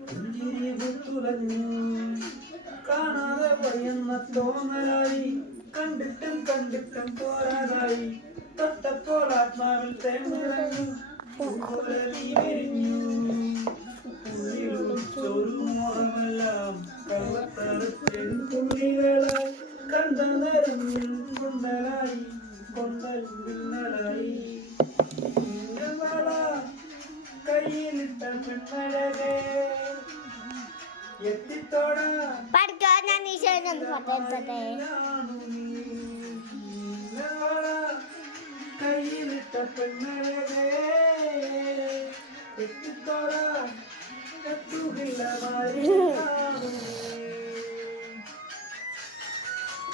പുഞ്ചിരി പുത്തുലഞ്ഞു കാണാതെ പോയെന്ന തോന്നലായി കണ്ടിട്ടും കണ്ടിട്ടും പോരാതായി തൊട്ടപ്പോൾ ആത്മാവിൽ തേർന്നിറങ്ങി പോലെ നീ വിരിഞ്ഞു ഉള്ളിലൊരു മോഹമെല്ലാം കള്ളത്തറുത്തുള്ളികളായി കണ്ട നേരം കൊണ്ടലായി കൊണ്ടലായി കയ്യിലിട്ട പെണ്ണഴകേ എത്തിത്തോടാ കയ്യിലിട്ട പെണ്ണഴകേ എത്തിത്തോടാ എത്തുകില്ല